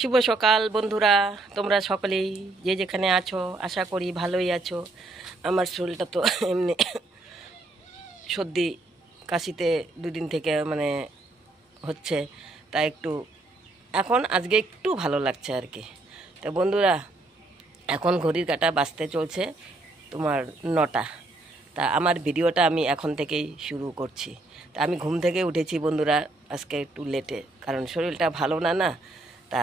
শুভ সকাল বন্ধুরা, তোমরা সকলেই যে যেখানে আছো আশা করি ভালোই আছো। আমার শরীরটা তো এমনি সর্দি কাশিতে দুদিন থেকে হচ্ছে, তা একটু এখন আজকে একটু ভালো লাগছে আর কি। তো বন্ধুরা, এখন ঘড়ির কাঁটা বাজতে চলছে তোমার 9টা। তা আমার ভিডিওটা আমি এখন থেকেই শুরু করছি। তা আমি ঘুম থেকে উঠেছি বন্ধুরা আজকে একটু লেটে, কারণ শরীরটা ভালো না না। তা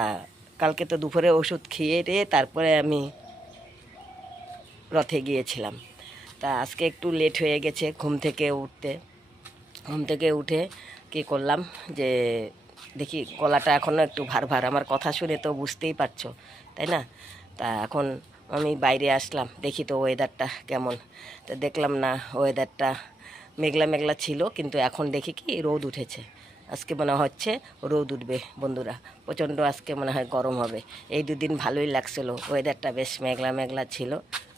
কালকে তো দুপুরে ওষুধ খেয়ে রে তারপরে আমি রথে গিয়েছিলাম। তা আজকে একটু লেট হয়ে গেছে ঘুম থেকে উঠতে। ঘুম থেকে উঠে কী করলাম যে দেখি গলাটা এখনও একটু ভার ভার, আমার কথা শুনে তো বুঝতেই পারছো তাই না। তা এখন আমি বাইরে আসলাম, দেখি তো ওয়েদারটা কেমন। তা দেখলাম না, ওয়েদারটা মেঘলা মেঘলা ছিল, কিন্তু এখন দেখি কি রোদ উঠেছে। আজকে মনে হচ্ছে রোদ উঠবে বন্ধুরা, প্রচণ্ড আজকে মনে হয় গরম হবে। এই দুদিন ভালোই লাগছিলো, ওয়েদারটা বেশ মেঘলা মেঘলা ছিল,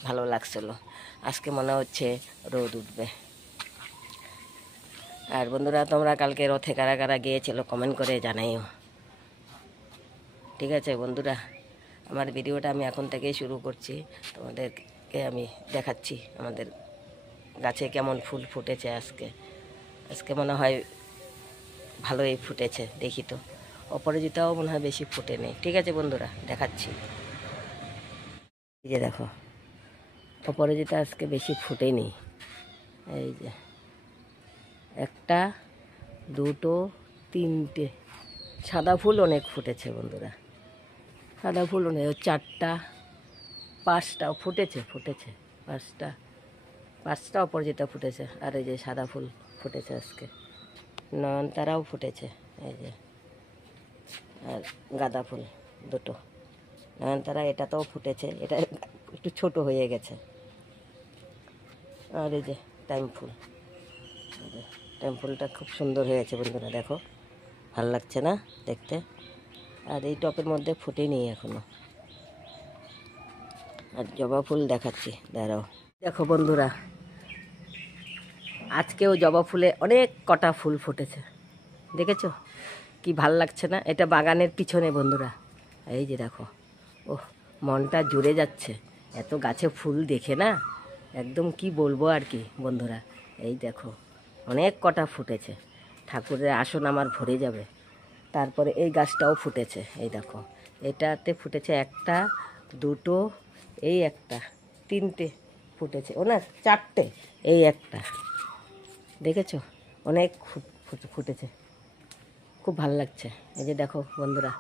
ভালো লাগছিলো। আজকে মনে হচ্ছে রোদ উঠবে। আর বন্ধুরা, তোমরা কালকে রথে কারা কারা গিয়েছিল কমেন্ট করে জানাইও, ঠিক আছে বন্ধুরা। আমার ভিডিওটা আমি এখন থেকেই শুরু করছি, তোমাদেরকে আমি দেখাচ্ছি আমাদের গাছে কেমন ফুল ফুটেছে। আজকে আজকে মনে হয় ভালোই ফুটেছে, দেখি তো। অপরাজিতাও মনে হয় বেশি ফুটে নেই। ঠিক আছে বন্ধুরা, দেখাচ্ছি। এই যে দেখো, অপরাজিতা আজকে বেশি ফুটেনি। এই যে একটা, দুটো, তিনটে, সাদা ফুল অনেক ফুটেছে বন্ধুরা। সাদা ফুল অনেক, 4টা, 5টাও ফুটেছে পাঁচটা অপরাজিতা ফুটেছে। আর এই যে সাদা ফুল ফুটেছে আজকে, নয়নতারাও ফুটেছে এই যে। আর গাঁদা ফুল 2টো, নয়নতারা এটাতেও ফুটেছে, এটা একটু ছোট হয়ে গেছে। আর এই যে টাইম ফুল, টাইম ফুলটা খুব সুন্দর হয়েছে বন্ধুরা, দেখো ভাল লাগছে না দেখতে। আর এই টপের মধ্যে ফুটেনি এখনো। আর জবা ফুল দেখাচ্ছি, দাঁড়াও। দেখো বন্ধুরা, আজকেও জবা ফুলে অনেক কটা ফুল ফুটেছে, দেখেছো কি ভাল লাগছে না। এটা বাগানের পিছনে বন্ধুরা, এই যে দেখো। ওহ, মনটা জুড়ে যাচ্ছে এত গাছে ফুল দেখে না, একদম কি বলবো আর কি বন্ধুরা। এই দেখো অনেক কটা ফুটেছে, ঠাকুরের আসন আমার ভরে যাবে। তারপরে এই গাছটাও ফুটেছে, এই দেখো এটাতে ফুটেছে 1টা, 2টো, এই 1টা, 3টে ফুটেছে, ও না 4টে, এই 1টা, দেখেছো অনেক ফুটেছে, খুব ভাল লাগছে। এই যে দেখো বন্ধুরা,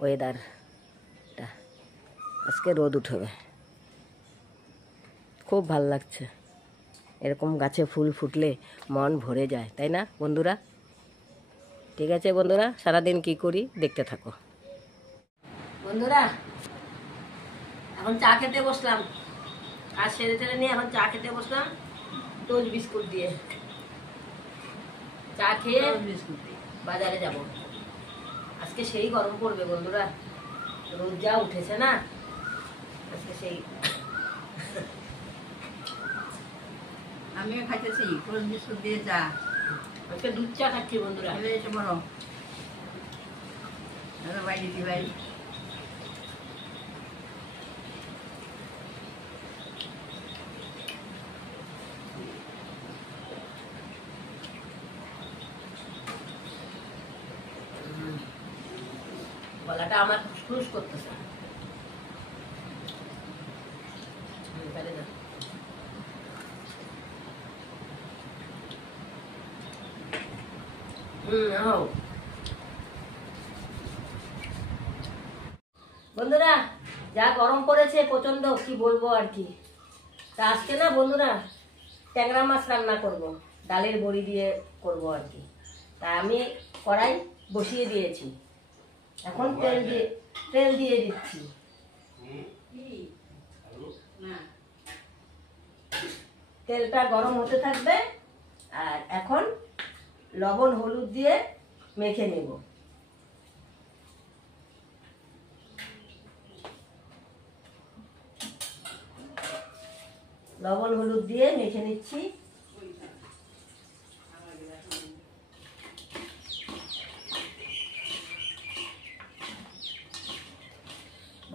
ওয়েদারটা আজকে রোদ উঠবে, খুব ভাল লাগছে। এরকম গাছে ফুল ফুটলে মন ভরে যায় তাই না বন্ধুরা। ঠিক আছে বন্ধুরা, সারাদিন কি করি দেখতে থাকো বন্ধুরা। এখন চা খেতে বসলাম, কাজ সেরে টেরে নিয়ে এখন চা খেতে বসলাম টোস্ট বিস্কুট দিয়ে। চা খেয়ে বাজারে যাব। আজকে সেই গরম পড়বে বন্ধুরা, রোদ যা উঠেছে না আজকে সেই। আমিও খাইতেছি টোস্ট বিস্কুট দিয়ে চা। আজকে দুধ চা খাচ্ছি বন্ধুরা। এসে বড় ভাই দিদি ভাই, গলাটা আমার খুশখুশ করতেছে। বন্ধুরা, যা গরম পড়েছে প্রচন্ড, কি বলবো আর কি। তা আজকে না বন্ধুরা ট্যাংরা মাছ রান্না করব, ডালের বড়ি দিয়ে করব আর কি। তা আমি কড়াই বসিয়ে দিয়েছি, এখন তেল দিয়ে দিচ্ছি। তেলটা গরম হতে থাকবে, আর এখন লবণ হলুদ দিয়ে মেখে নেব। লবণ হলুদ দিয়ে মেখে নিচ্ছি।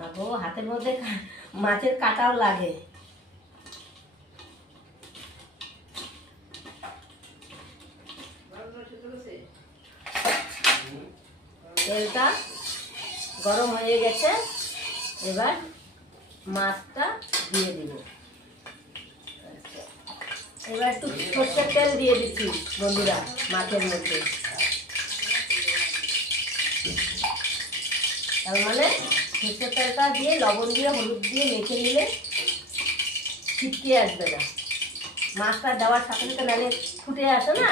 আগো হাতের মধ্যে মাছের কাঁটাও লাগে। তেলটা গরম হয়ে গেছে, এবার মাছটা দিয়ে দিব। এবার একটু সর্ষের তেল দিয়ে দিচ্ছি বন্ধুরা মাছের মধ্যে। তার মানে সর্ষের তেলটা দিয়ে লবণ দিয়ে হলুদ দিয়ে মেখে নিলে ছিটকে আসবে না। মাছটা দেওয়ার সাথে সাথে নাহলে ফুটে আসে না।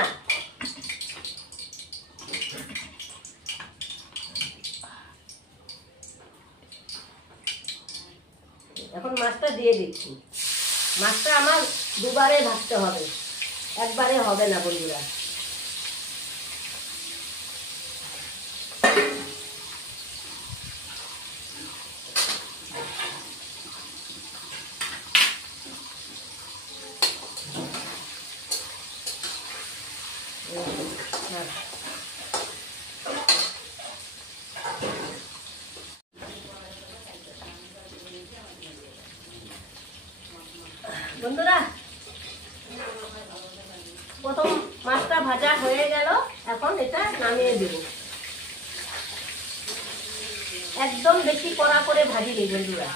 এখন মাছটা দিয়ে দিচ্ছি। মাছটা আমার দুবারে ভাজতে হবে, একবারে হবে না বন্ধুরা। বন্ধুরা প্রথম মাছটা ভাজা হয়ে গেল, এখন এটা নামিয়ে দেব। একদম বেশি কড়া করে ভাজিনি বন্ধুরা।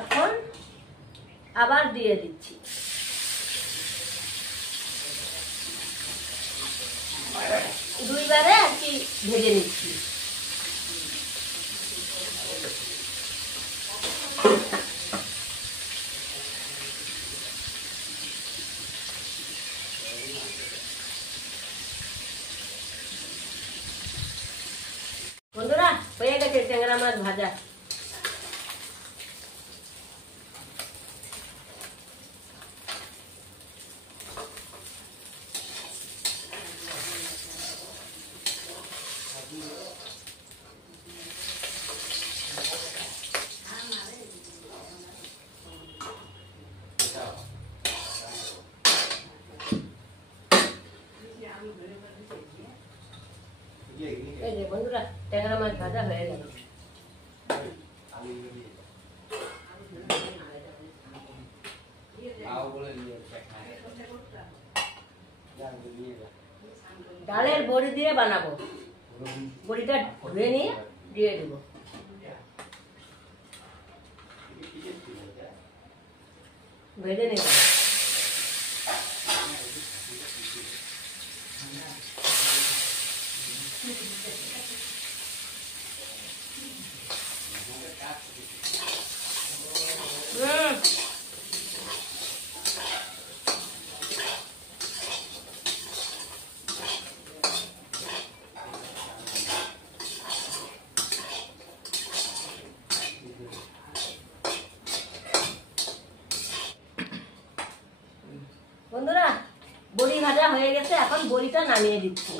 এখন আবার দিয়ে দিচ্ছি। দুইবারে আর কি ভেজে নিচ্ছি। বন্ধুরা হয়ে গেছে ট্যাংরা মাছ ভাজা। এই যে বন্ধুরা ট্যাংরা মাছ ভাজা হয়ে গেল। ডালের বড়ি দিয়ে বানাবো। বড়িটা ধুয়ে নিয়ে দিয়ে দেবো। ভেজে নেব। বন্ধুরা বড়ি ভাজা হয়ে গেছে, এখন বড়িটা নামিয়ে দিচ্ছি।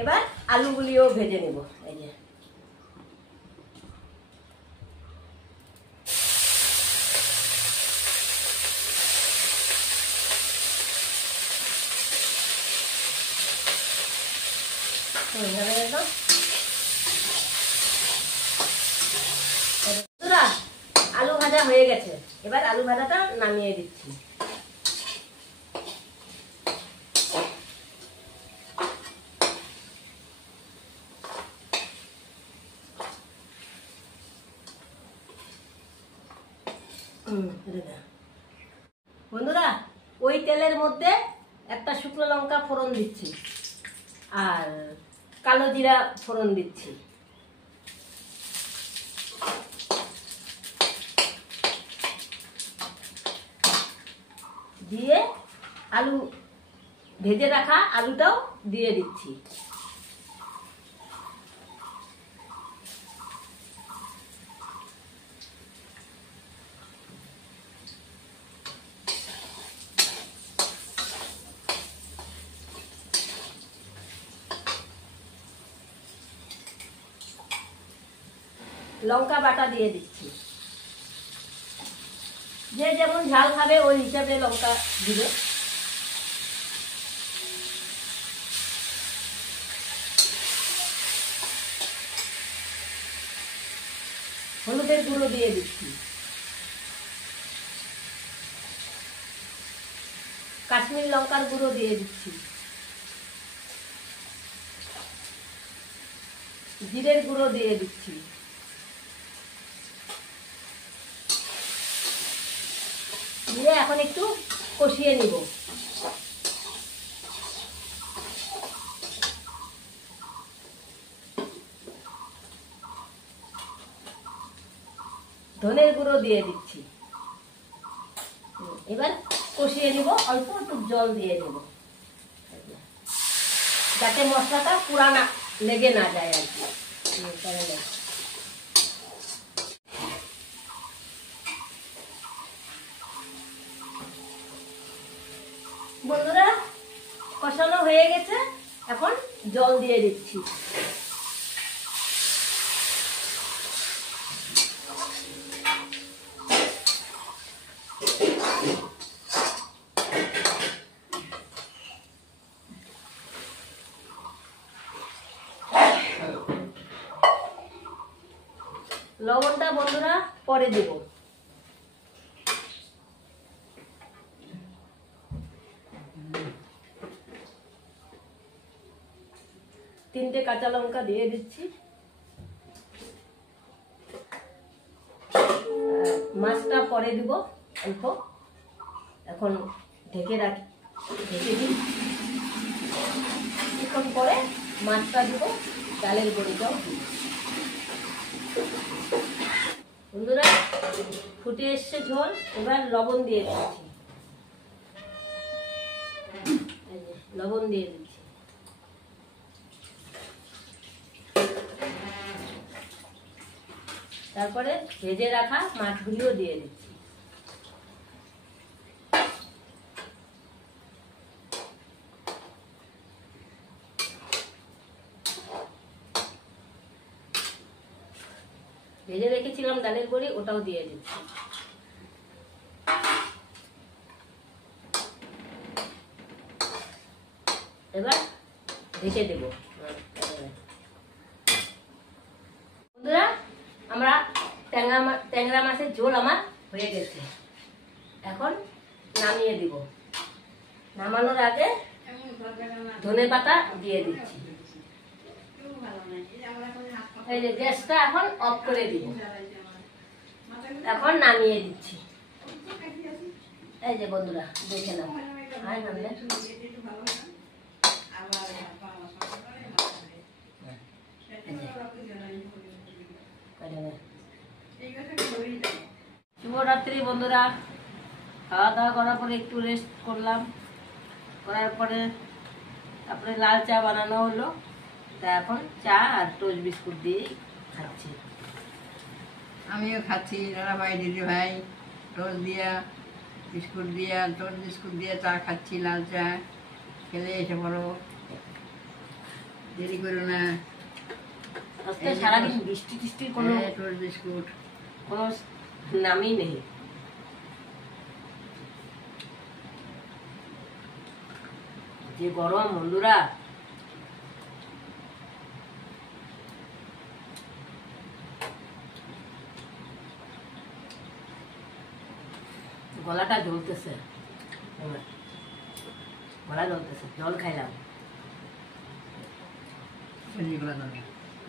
এবার আলুগুলিও ভেজে নেব। এই যে আলু ভাজা হয়ে গেছে, এবার আলু ভাজাটা নামিয়ে দিচ্ছি। বন্ধুরা ওই তেলের মধ্যে একটা শুকনো লঙ্কা ফোড়ন দিচ্ছি আর কালো জিরা ফোড়ন দিচ্ছি। দিয়ে আলু ভেজে রাখা আলুটাও দিয়ে দিচ্ছি। লঙ্কা বাটা দিয়ে দিচ্ছি, যে যেমন ঝাল খাবে ওই হিসাবে লঙ্কা দিবে। হলুদের গুঁড়ো দিয়ে দিচ্ছি, কাশ্মীর লঙ্কার গুঁড়ো দিয়ে দিচ্ছি, জিরের গুঁড়ো দিয়ে দিচ্ছি, দিয়ে এখন একটু কষিয়ে নিব। ধনের গুঁড়ো দিয়ে দিচ্ছি, এবার কষিয়ে নিব। অল্প একটু জল দিয়ে নেব, যাতে মশলাটা পুরা না লেগে না যায় আর কি। বন্ধুরা, কষানো হয়ে গেছে, এখন জল দিয়ে দিচ্ছি। লবণটা বন্ধুরা পরে দেব। তিনটে কাঁচা লঙ্কা দিয়ে দিচ্ছি। মাছটা পরে দিব অল্প, এখন ঢেকে রাখি, ঢেকে দিই। এখন পরে মাছটা দিব, ডালের বড়িটাও দিব। বন্ধুরা, ফুটে এসছে ঝোল, এবার লবণ দিয়ে দিচ্ছি। লবণ দিয়ে দিচ্ছি, তারপরে ভেজে রাখা মাছগুলিও দিয়ে দিচ্ছি। ভেজে রেখেছিলাম ডালের বড়ি, ওটাও দিয়ে দিচ্ছি। এবার ঢেকে দেব। বন্ধুরা, আমরা ট্যাংরা মাছের ঝোল আমার হয়ে গেছে, এখন নামিয়ে দিব। নামানোর আগে ধনে পাতা দিয়ে দিচ্ছি। এই যে গ্যাসটা এখন অফ করে দিব, এখন নামিয়ে দিচ্ছি। এই যে বন্ধুরা, দেখে নাও। শুভরাত্রি বন্ধুরা, খাওয়া দাওয়া করার পরে একটু রেস্ট করলাম, করার পরে তারপরে লাল চা বানানো হলো। তা এখন চা আর টোস্ট বিস্কুট দিয়ে খাচ্ছি। আমিও খাচ্ছি, দাদা ভাই দিদি ভাই টোস্ট দিয়া বিস্কুট দিয়া টোস্ট বিস্কুট দিয়ে চা খাচ্ছি, লাল চা। খেলে এসে পড়ো, দেরি করো না। আজকে সারাদিন বৃষ্টি টিষ্টির কোনো টোস্ট বিস্কুট কোনো নামই নেই। যে গরম বন্ধুরা, গলাটা জ্বলতেছে, গলা জ্বলতেছে। জল খাইলাম,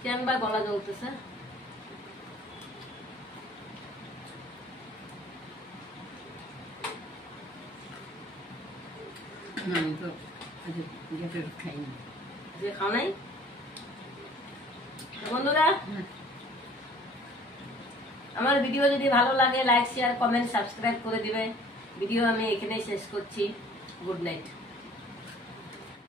কেন বা গলা জ্বলতেছে। আমি তো খাইনি। যে খাও নাই বন্ধুরা, আমার ভিডিও যদি ভালো লাগে লাইক শেয়ার কমেন্ট সাবস্ক্রাইব করে দিবে। ভিডিও আমি এখানেই শেষ করছি। Good night.